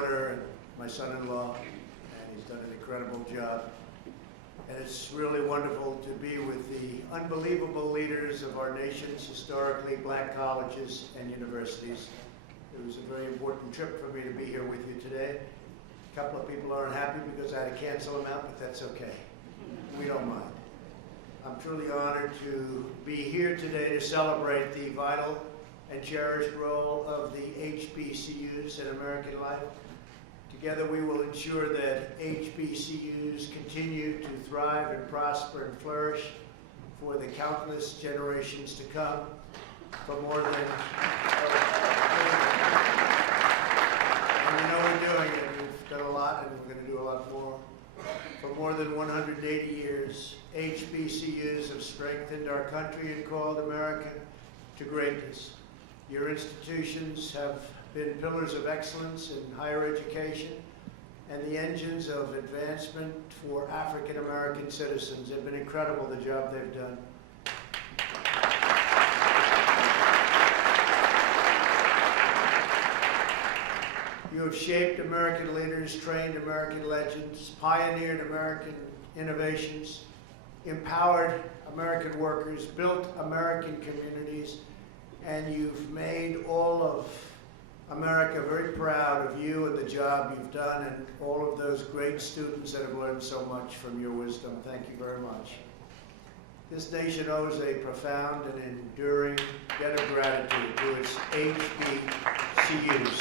daughter and my son-in-law, and he's done an incredible job. And it's really wonderful to be with the unbelievable leaders of our nation's historically black colleges and universities. It was a very important trip for me to be here with you today. A couple of people aren't happy because I had to cancel them out, but that's okay. We don't mind. I'm truly honored to be here today to celebrate the vital and cherished role of the HBCUs in American life. Together we will ensure that HBCUs continue to thrive and prosper and flourish for the countless generations to come. For more than, and we know we're doing it, we've done a lot and we're going to do a lot more. For more than 180 years, HBCUs have strengthened our country and called America to greatness. Your institutions have been pillars of excellence in higher education and the engines of advancement for African American citizens. They've been incredible, the job they've done. You have shaped American leaders, trained American legends, pioneered American innovations, empowered American workers, built American communities, and you've made all of America very proud of you and the job you've done and all of those great students that have learned so much from your wisdom. Thank you very much. This nation owes a profound and enduring debt of gratitude to its HBCUs.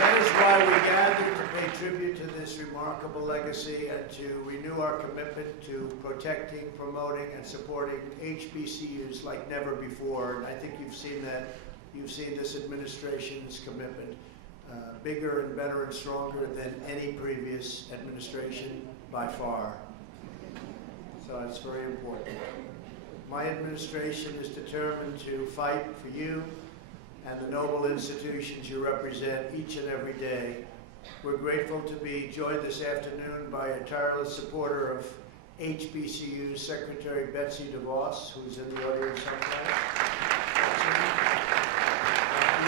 That is why we gathered to pay tribute to this remarkable legacy and to renew our commitment to protecting, promoting, and supporting HBCUs like never before. And I think you've seen that. You've seen this administration's commitment bigger and better and stronger than any previous administration by far. So it's very important. My administration is determined to fight for you and the noble institutions you represent each and every day. We're grateful to be joined this afternoon by a tireless supporter of HBCU Secretary Betsy DeVos, who's in the audience somewhere.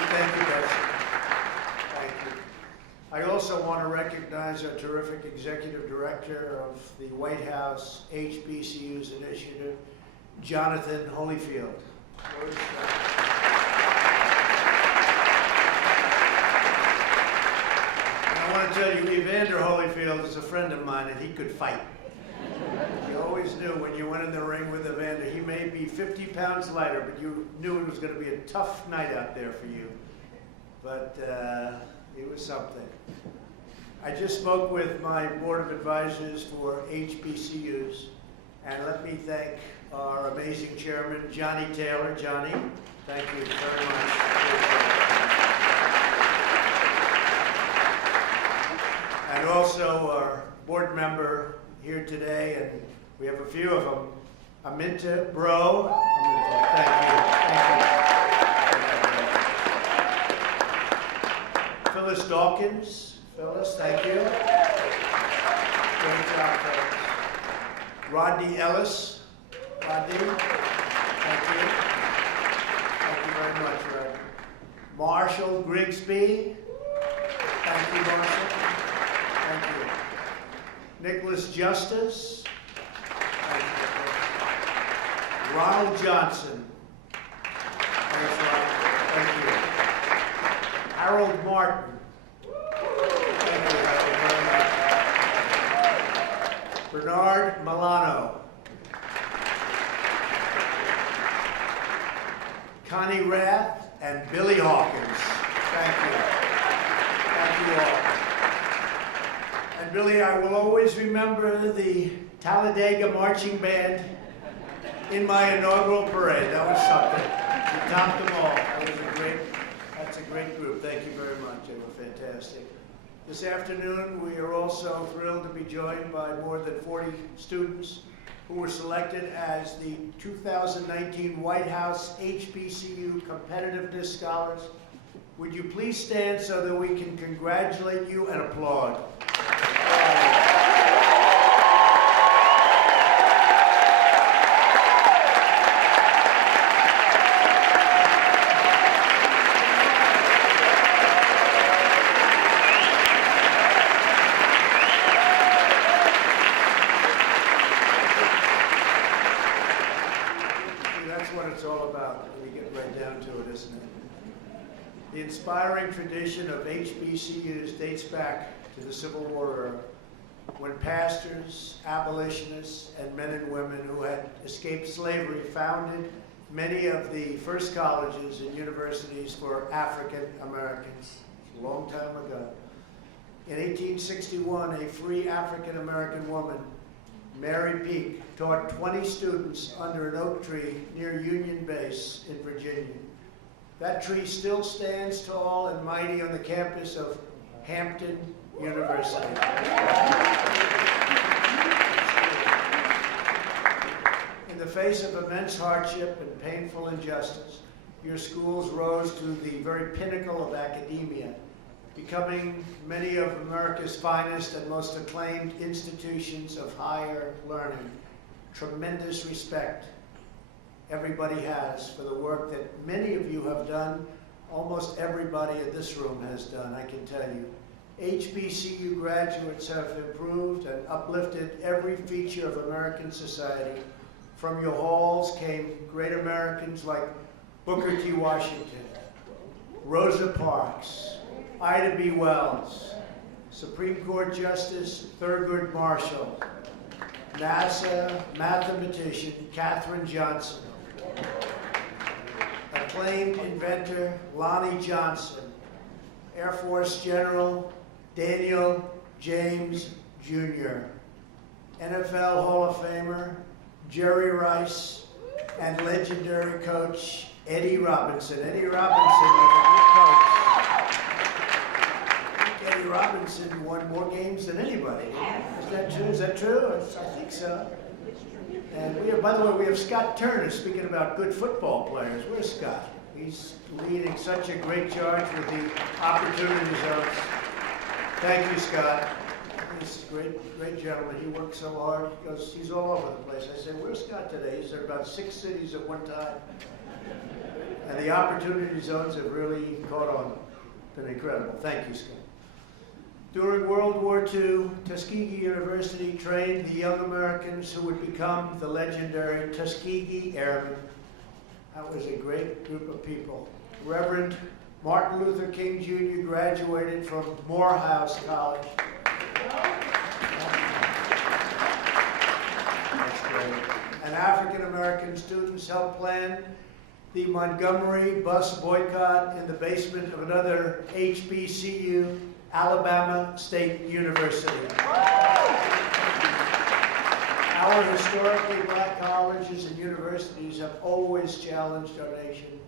Thank you, Betsy. Thank you. I also want to recognize our terrific Executive Director of the White House HBCUs Initiative, Jonathan Holyfield. I want to tell you, Evander Holyfield is a friend of mine, and he could fight. You always knew when you went in the ring with Evander, he may be 50 pounds lighter, but you knew it was going to be a tough night out there for you. But it was something. I just spoke with my Board of Advisors for HBCUs, and let me thank our amazing chairman, Johnny Taylor. Johnny, thank you very much. And also our board member here today, and we have a few of them, Aminta Bro. Aminta, thank you. Phyllis Dawkins. Phyllis, thank you. Great job, Phyllis. Rodney Ellis. Rodney, thank you. Thank you very much, Rodney. Marshall Grigsby. Thank you, Marshall. Thank you. Nicholas Justice. Thank you. Ronald Johnson. Thanks, Ronald. Thank you. Harold Martin. Thank you, Harold, very much. Bernard Milano. Connie Rath and Billy Hawkins. Thank you. Thank you all. And Billy, I will always remember the Talladega Marching Band in my inaugural parade. That was something. You topped them all. That's a great group. Thank you very much. They were fantastic. This afternoon, we are also thrilled to be joined by more than 40 students who were selected as the 2019 White House HBCU Competitiveness Scholars. Would you please stand so that we can congratulate you and applaud? when you get right down to it, isn't it? The inspiring tradition of HBCUs dates back to the Civil War era, when pastors, abolitionists, and men and women who had escaped slavery founded many of the first colleges and universities for African Americans. A long time ago. In 1861, a free African American woman, Mary Peak, taught 20 students under an oak tree near Union Base in Virginia. That tree still stands tall and mighty on the campus of Hampton University. In the face of immense hardship and painful injustice, your schools rose to the very pinnacle of academia, becoming many of America's finest and most acclaimed institutions of higher learning. Tremendous respect everybody has for the work that many of you have done, almost everybody in this room has done, I can tell you. HBCU graduates have improved and uplifted every feature of American society. From your halls came great Americans like Booker T. Washington, Rosa Parks, Ida B. Wells, Supreme Court Justice Thurgood Marshall, NASA mathematician Katherine Johnson, acclaimed inventor Lonnie Johnson, Air Force General Daniel James Jr., NFL Hall of Famer Jerry Rice, and legendary coach Eddie Robinson. Eddie Robinson was a good coach. Eddie Robinson won more games than anybody. Is that true? Is that true? I think so. And we have, by the way, we have Scott Turner speaking about good football players. Where's Scott? He's leading such a great charge with the opportunity zones. Thank you, Scott. He's a great gentleman. He works so hard. He's all over the place. I said, where's Scott today? He's there about 6 cities at one time. And the opportunity zones have really caught on. Been incredible. Thank you, Scott. During World War II, Tuskegee University trained the young Americans who would become the legendary Tuskegee Airmen. That was a great group of people. Reverend Martin Luther King Jr. graduated from Morehouse College. That's great. And African American students helped plan the Montgomery bus boycott in the basement of another HBCU, Alabama State University. Our historically black colleges and universities have always challenged our nation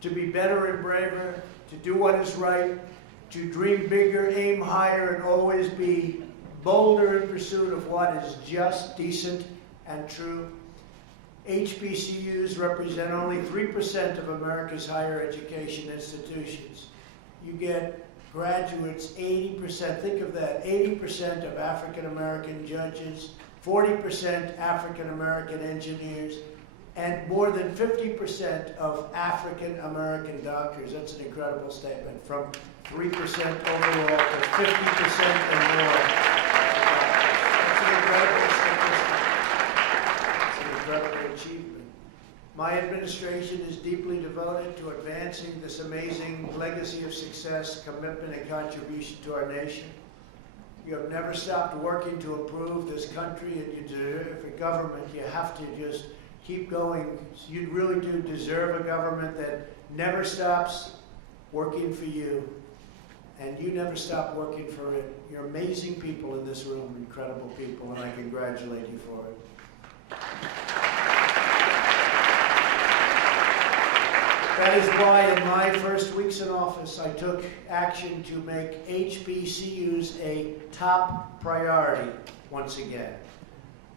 to be better and braver, to do what is right, to dream bigger, aim higher, and always be bolder in pursuit of what is just, decent, and true. HBCUs represent only 3% of America's higher education institutions. You get graduates, 80%, think of that, 80% of African American judges, 40% African American engineers, and more than 50% of African American doctors. That's an incredible statement, from 3% overall to 50% and more. That's an incredible statistic. It's an incredible achievement. My administration is deeply devoted to advancing this amazing legacy of success, commitment, and contribution to our nation. You have never stopped working to improve this country, and you deserve a government. You have to just keep going. You really do deserve a government that never stops working for you, and you never stop working for it. You're amazing people in this room, incredible people, and I congratulate you for it. That is why in my first weeks in office, I took action to make HBCUs a top priority once again.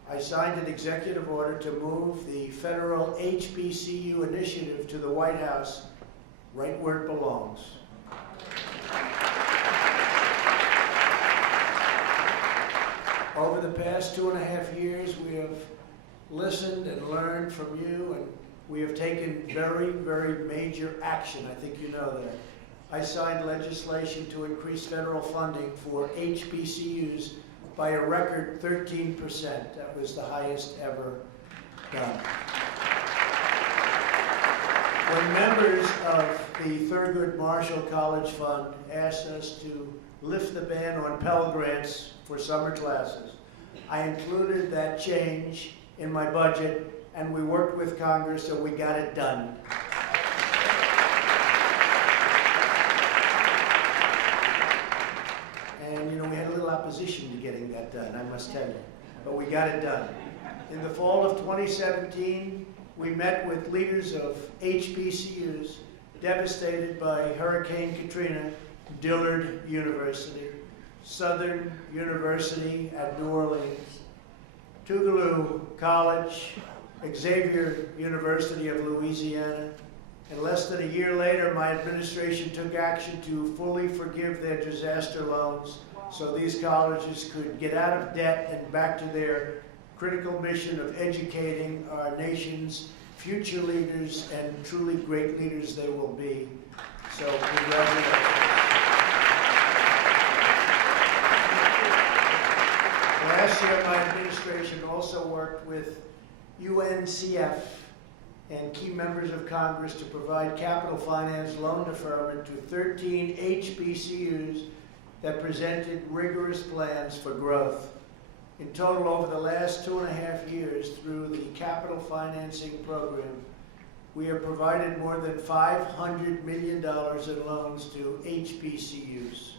I signed an executive order to move the federal HBCU initiative to the White House, right where it belongs. Over the past 2.5 years, we have listened and learned from you, and we have taken very, very major action. I think you know that. I signed legislation to increase federal funding for HBCUs by a record 13%. That was the highest ever done. When members of the Thurgood Marshall College Fund asked us to lift the ban on Pell Grants for summer classes, I included that change in my budget, and we worked with Congress, so we got it done. And you know, we had a little opposition to getting that done, I must tell you, but we got it done. In the fall of 2017, we met with leaders of HBCUs devastated by Hurricane Katrina, Dillard University, Southern University at New Orleans, Tougaloo College, Xavier University of Louisiana, and less than a year later, my administration took action to fully forgive their disaster loans so these colleges could get out of debt and back to their critical mission of educating our nation's future leaders, and truly great leaders they will be. So congratulations. Last year, my administration also worked with UNCF and key members of Congress to provide capital finance loan deferment to 13 HBCUs that presented rigorous plans for growth. In total, over the last 2.5 years, through the capital financing program, we have provided more than $500 million in loans to HBCUs.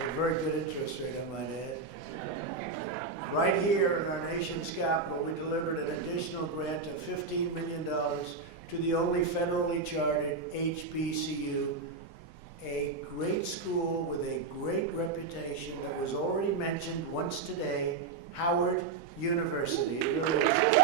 A very good interest rate, I might add. Right here in our nation's capital, we delivered an additional grant of $15 million to the only federally chartered HBCU, a great school with a great reputation that was already mentioned once today, Howard University. It really is.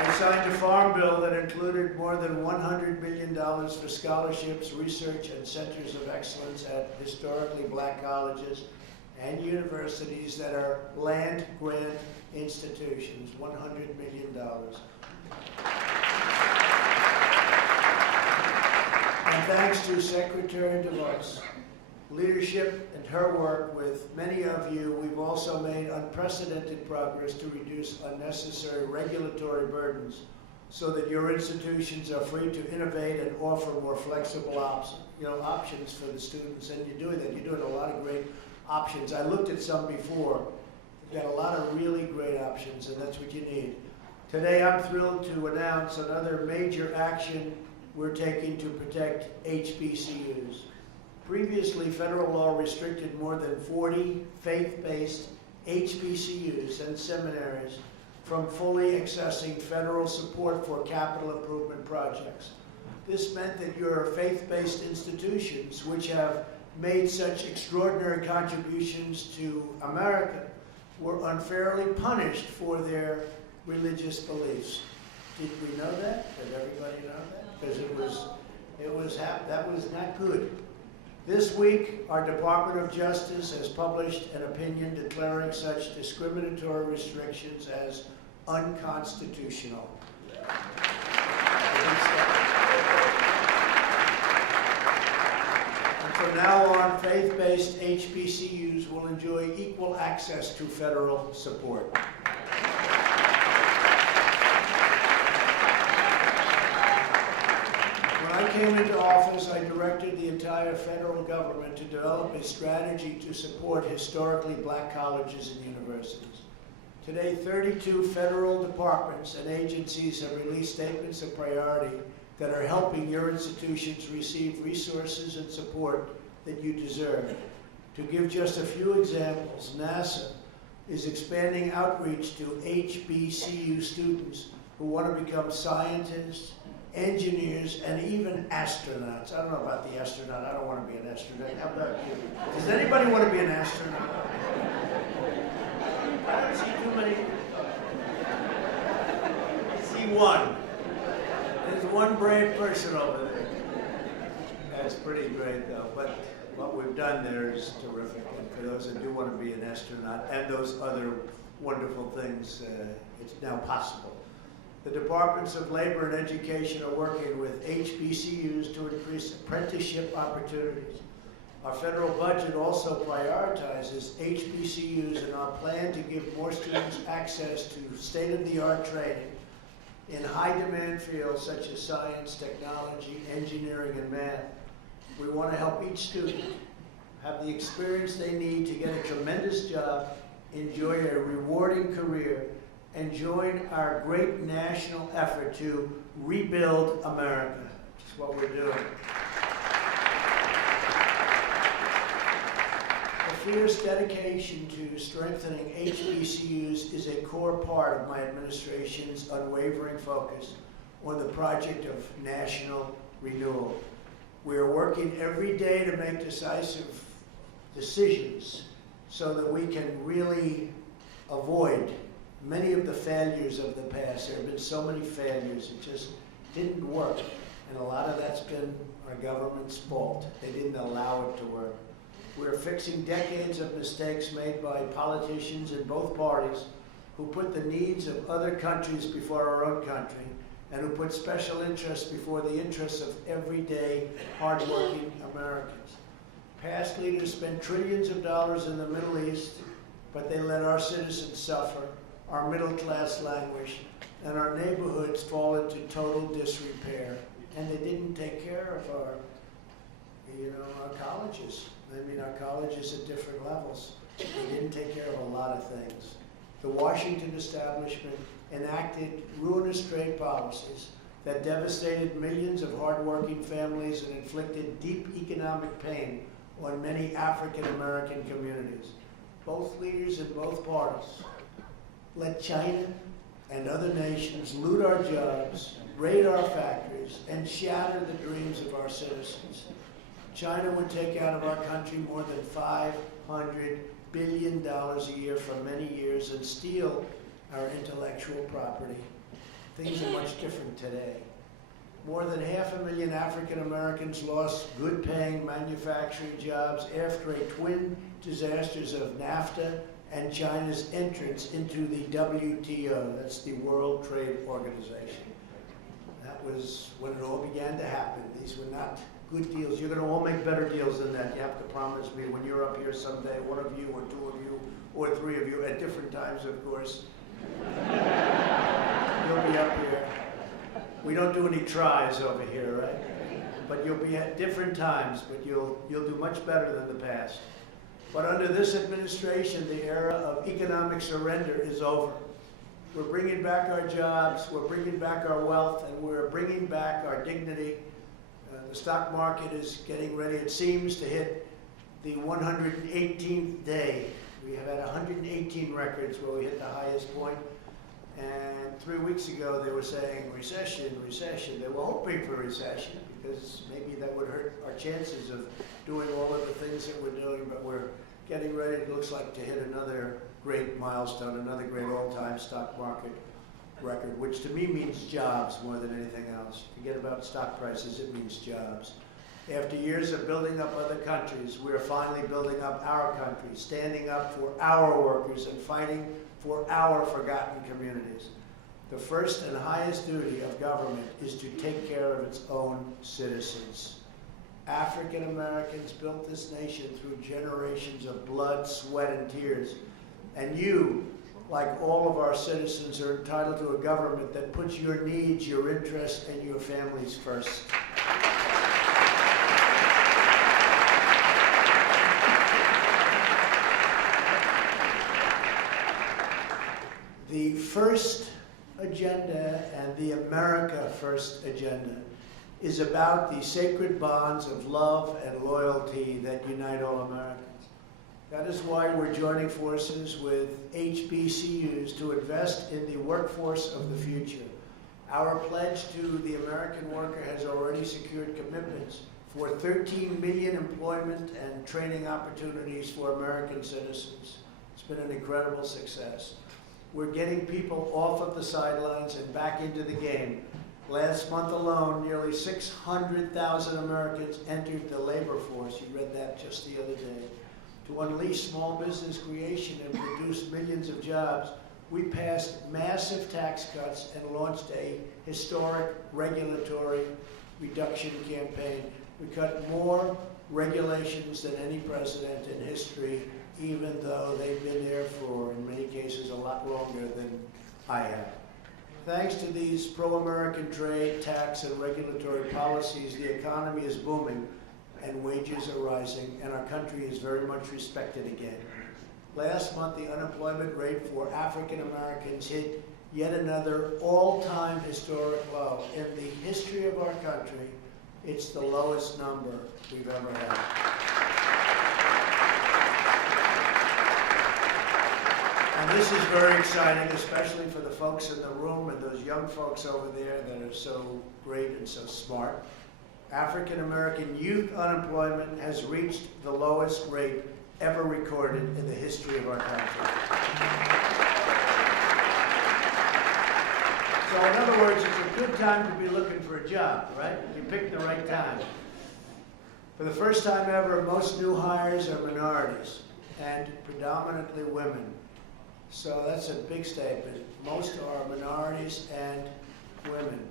I signed a farm bill that included more than $100 million for scholarships, research, and centers of excellence at historically black colleges and universities that are land-grant institutions, $100 million. And thanks to Secretary DeVos' leadership and her work with many of you, we've also made unprecedented progress to reduce unnecessary regulatory burdens so that your institutions are free to innovate and offer more flexible options for the students. And you're doing that. You're doing a lot of great options. I looked at some before. You've got a lot of really great options, and that's what you need. Today, I'm thrilled to announce another major action we're taking to protect HBCUs. Previously, federal law restricted more than 40 faith-based HBCUs and seminaries from fully accessing federal support for capital improvement projects. This meant that your faith-based institutions, which have made such extraordinary contributions to America, were unfairly punished for their religious beliefs. Did we know that? Did everybody know that? Because that was not good. This week, our Department of Justice has published an opinion declaring such discriminatory restrictions as unconstitutional. And from now on, faith-based HBCUs will enjoy equal access to federal support. When I came into office, I directed the entire federal government to develop a strategy to support historically black colleges and universities. Today, 32 federal departments and agencies have released statements of priority that are helping your institutions receive resources and support that you deserve. To give just a few examples, NASA is expanding outreach to HBCU students who want to become scientists, engineers, and even astronauts. I don't know about the astronaut. I don't want to be an astronaut. How about you? Does anybody want to be an astronaut? I don't see too many. I see one. There's one brave person over there. That's pretty great, though. But what we've done there is terrific. And for those that do want to be an astronaut and those other wonderful things, it's now possible. The Departments of Labor and Education are working with HBCUs to increase apprenticeship opportunities. Our federal budget also prioritizes HBCUs and our plan to give more students access to state-of-the-art training in high-demand fields such as science, technology, engineering, and math. We want to help each student have the experience they need to get a tremendous job, enjoy a rewarding career, and join our great national effort to rebuild America. That's what we're doing. A fierce dedication to strengthening HBCUs is a core part of my administration's unwavering focus on the project of national renewal. We are working every day to make decisive decisions so that we can really avoid many of the failures of the past. There have been so many failures, it just didn't work. And a lot of that's been our government's fault. They didn't allow it to work. We're fixing decades of mistakes made by politicians in both parties who put the needs of other countries before our own country and who put special interests before the interests of everyday, hardworking Americans. Past leaders spent trillions of dollars in the Middle East, but they let our citizens suffer, our middle class languish, and our neighborhoods fall into total disrepair. And they didn't take care of our colleges. I mean, our colleges at different levels. They didn't take care of a lot of things. The Washington establishment enacted ruinous trade policies that devastated millions of hardworking families and inflicted deep economic pain on many African American communities. Both leaders in both parties let China and other nations loot our jobs, raid our factories, and shatter the dreams of our citizens. China would take out of our country more than $500 billion a year for many years and steal our intellectual property. Things are much different today. More than 500,000 African Americans lost good-paying manufacturing jobs after a twin disasters of NAFTA and China's entrance into the WTO, that's the World Trade Organization. That was when it all began to happen. These were not good deals. You're going to all make better deals than that. You have to promise me when you're up here someday, one of you or two of you or three of you at different times, of course. You'll be up here. We don't do any tries over here, right? But you'll be at different times, but you'll do much better than the past. But under this administration, the era of economic surrender is over. We're bringing back our jobs, we're bringing back our wealth, and we're bringing back our dignity. The stock market is getting ready, it seems, to hit the 118th day. We have had 118 records where we hit the highest point. And 3 weeks ago, they were saying recession, recession. They were hoping for recession because maybe that would hurt our chances of doing all of the things that we're doing, but we're getting ready, it looks like, to hit another great milestone, another great all-time stock market record, which to me means jobs more than anything else. Forget about stock prices, it means jobs. After years of building up other countries, we're finally building up our country, standing up for our workers and fighting for our forgotten communities. The first and highest duty of government is to take care of its own citizens. African Americans built this nation through generations of blood, sweat, and tears. And you, like all of our citizens, are entitled to a government that puts your needs, your interests, and your families first. The first agenda and the America First agenda is about the sacred bonds of love and loyalty that unite all Americans. That is why we're joining forces with HBCUs to invest in the workforce of the future. Our pledge to the American worker has already secured commitments for 13 million employment and training opportunities for American citizens. It's been an incredible success. We're getting people off of the sidelines and back into the game. Last month alone, nearly 600,000 Americans entered the labor force. You read that just the other day. To unleash small business creation and produce millions of jobs, we passed massive tax cuts and launched a historic regulatory reduction campaign. We cut more regulations than any president in history, even though they've been there for, in many cases, a lot longer than I have. Thanks to these pro-American trade, tax, and regulatory policies, the economy is booming and wages are rising, and our country is very much respected again. Last month, the unemployment rate for African Americans hit yet another all-time historic low. In the history of our country, it's the lowest number we've ever had. And this is very exciting, especially for the folks in the room and those young folks over there that are so great and so smart. African American youth unemployment has reached the lowest rate ever recorded in the history of our country. So in other words, it's a good time to be looking for a job, right? You picked the right time. For the first time ever, most new hires are minorities and predominantly women. So that's a big statement. Most are minorities and women.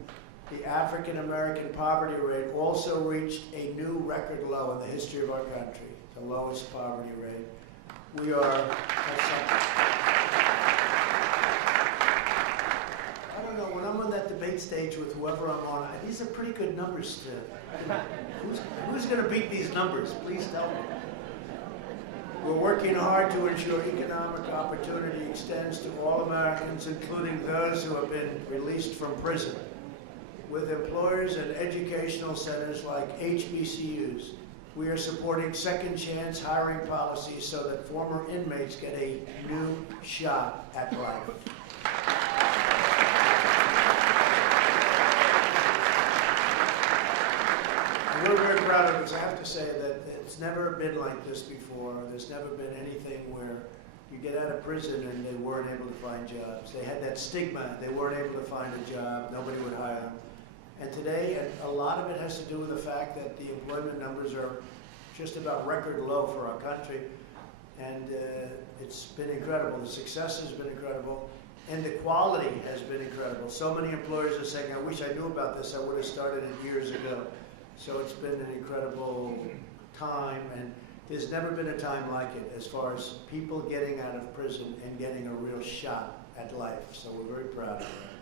The African American poverty rate also reached a new record low in the history of our country, the lowest poverty rate. We are, I don't know, when I'm on that debate stage with whoever I'm on, these are pretty good numbers still. Who's going to beat these numbers? Please tell me. We're working hard to ensure economic opportunity extends to all Americans, including those who have been released from prison. With employers and educational centers like HBCUs, we are supporting second chance hiring policies so that former inmates get a new shot at life. And we're very proud of this. I have to say that it's never been like this before. There's never been anything where you get out of prison and they weren't able to find jobs. They had that stigma. They weren't able to find a job. Nobody would hire them. And today, a lot of it has to do with the fact that the employment numbers are just about record low for our country. And it's been incredible. The success has been incredible. And the quality has been incredible. So many employers are saying, I wish I knew about this. I would have started it years ago. So it's been an incredible time. And there's never been a time like it as far as people getting out of prison and getting a real shot at life. So we're very proud of that.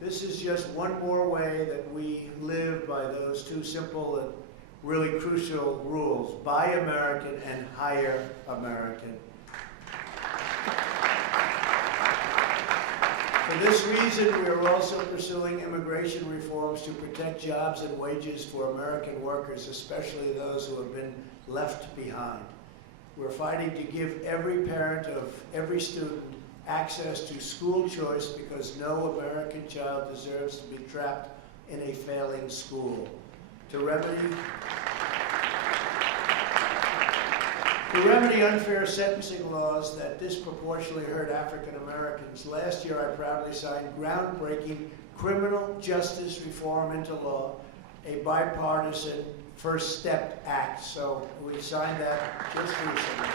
This is just one more way that we live by those two simple and really crucial rules: buy American and hire American. For this reason, we are also pursuing immigration reforms to protect jobs and wages for American workers, especially those who have been left behind. We're fighting to give every parent of every student access to school choice because no American child deserves to be trapped in a failing school. To remedy unfair sentencing laws that disproportionately hurt African Americans, last year I proudly signed groundbreaking Criminal Justice Reform into Law, a bipartisan First Step Act. So we signed that just recently.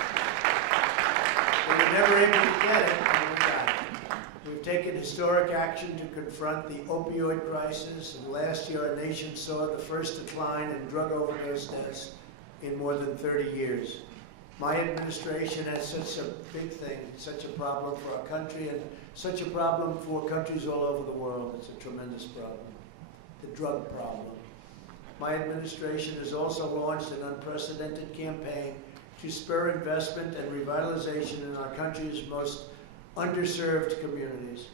We were never able to get it, and we got it. We've taken historic action to confront the opioid crisis, and last year our nation saw the first decline in drug overdose deaths in more than 30 years. My administration has such a big thing, such a problem for our country, and such a problem for countries all over the world. It's a tremendous problem, the drug problem. My administration has also launched an unprecedented campaign to spur investment and revitalization in our country's most underserved communities.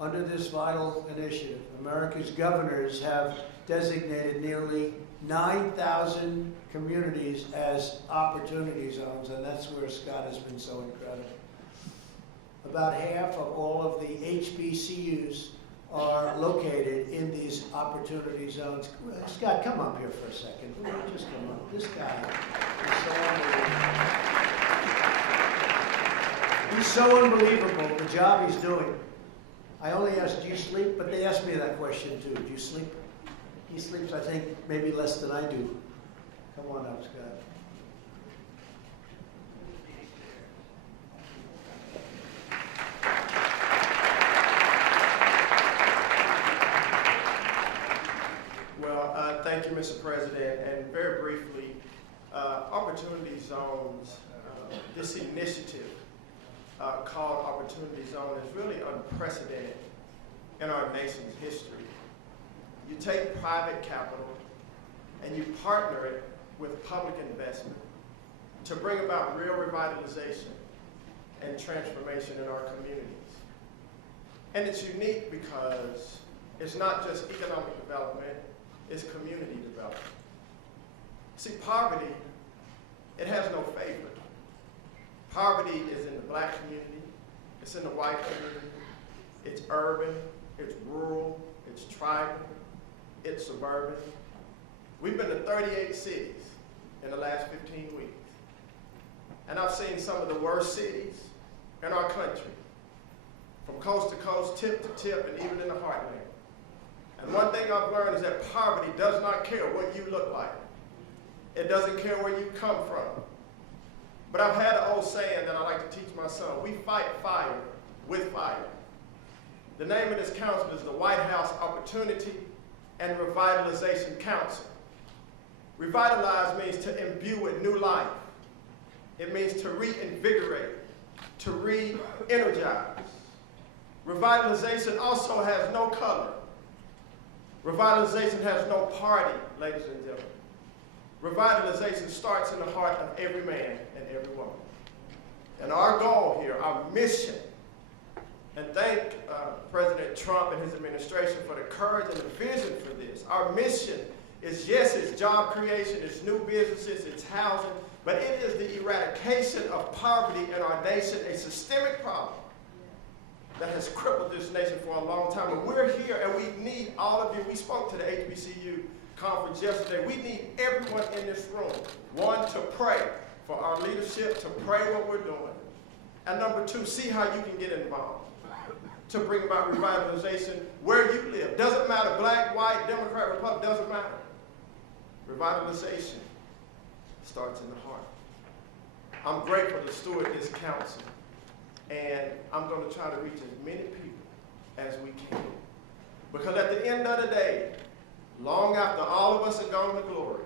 Under this vital initiative, America's governors have designated nearly 9,000 communities as opportunity zones, and that's where Scott has been so incredible. About half of all of the HBCUs are located in these opportunity zones. Scott, come up here for a second. Just come up. This guy is so unbelievable. He's so unbelievable, the job he's doing. I only asked, do you sleep? But they asked me that question too. Do you sleep? He sleeps, I think, maybe less than I do. Come on up, Scott. Well, thank you, Mr. President. And very briefly, Opportunity Zones, this initiative called Opportunity Zone is really unprecedented in our nation's history. You take private capital and you partner it with public investment to bring about real revitalization and transformation in our communities. And it's unique because it's not just economic development, it's community development. See, poverty, it has no favor. Poverty is in the black community, it's in the white community, it's urban, it's rural, it's tribal, it's suburban. We've been to 38 cities in the last 15 weeks. And I've seen some of the worst cities in our country, from coast to coast, tip to tip, and even in the heartland. And one thing I've learned is that poverty does not care what you look like. It doesn't care where you come from. But I've had an old saying that I like to teach my son: we fight fire with fire. The name of this council is the White House Opportunity and Revitalization Council. Revitalize means to imbue with new life. It means to reinvigorate, to re-energize. Revitalization also has no color. Revitalization has no party, ladies and gentlemen. Revitalization starts in the heart of every man and every woman. And our goal here, our mission, and thank President Trump and his administration for the courage and the vision for this. Our mission is, yes, it's job creation, it's new businesses, it's housing, but it is the eradication of poverty in our nation, a systemic problem that has crippled this nation for a long time. And we're here and we need all of you. We spoke to the HBCU conference yesterday. We need everyone in this room, one, to pray for our leadership, to pray what we're doing. And number two, see how you can get involved to bring about revitalization where you live. Doesn't matter, black, white, Democrat, Republican, doesn't matter. Revitalization starts in the heart. I'm grateful to steward this council, and I'm going to try to reach as many people as we can. Because at the end of the day, long after all of us are gone to glory,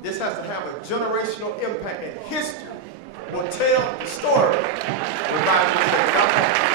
this has to have a generational impact, and history will tell the story. Revitalization.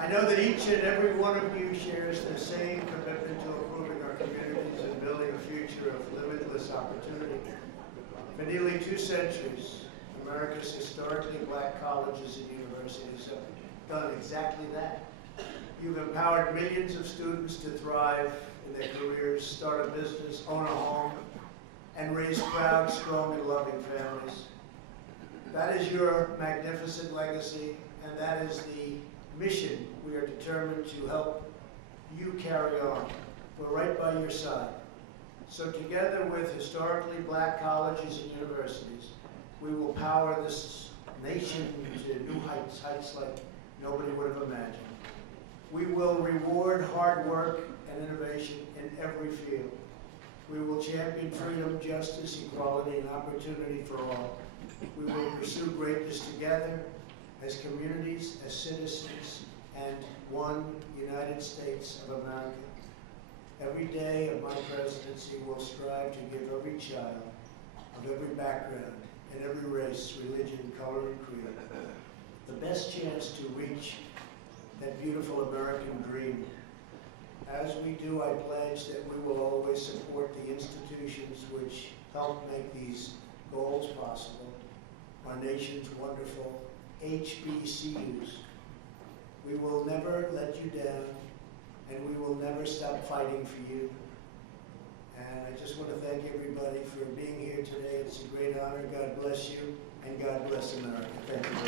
I know that each and every one of you shares the same commitment to improving our communities and building a future of limitless opportunity. For nearly 2 centuries, America's historically black colleges and universities have done exactly that. You've empowered millions of students to thrive in their careers, start a business, own a home, and raise proud, strong, and loving families. That is your magnificent legacy, and that is the mission we are determined to help you carry on. We're right by your side. So together with historically black colleges and universities, we will power this nation to new heights, heights like nobody would have imagined. We will reward hard work and innovation in every field. We will champion freedom, justice, equality, and opportunity for all. We will pursue greatness together as communities, as citizens, and one United States of America. Every day of my presidency will strive to give every child of every background and every race, religion, color, and creed the best chance to reach that beautiful American dream. As we do, I pledge that we will always support the institutions which help make these goals possible. Our nation's wonderful HBCUs. We will never let you down, and we will never stop fighting for you. And I just want to thank everybody for being here today. It's a great honor. God bless you, and God bless America. Thank you very much.